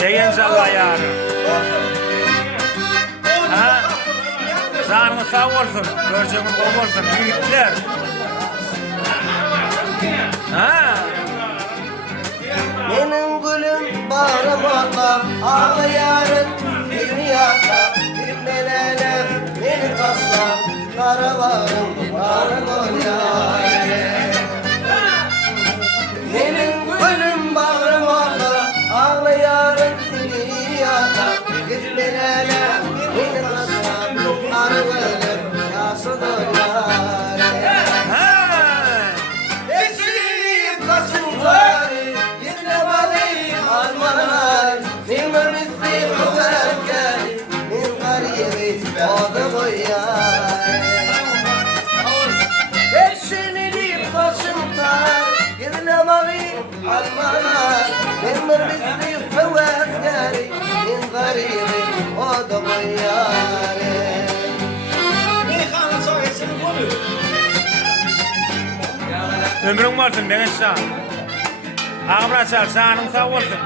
Degen salla yani. Ha? Zanını sağ olsun, göreceğin bol olsun, büyütler. Ha? Benim gülüm bağrıma ağlayarak dünyada gitmelene beni tasla karavarım bağrıma yâre. Benim gülüm bağrıma ağlayarak dünyada gitmelene beni tasla karavarım yasıdır yâre. Eşiliyim kaçınları Filmler misli kuvvetler Min garibi adı koyar Eşinilip başımda Gizlemari almalar Filmler misli kuvvetler Min garibi adı koyar Ömrün varsın ben eşya. Ağabey çal, sanın sağ olsun.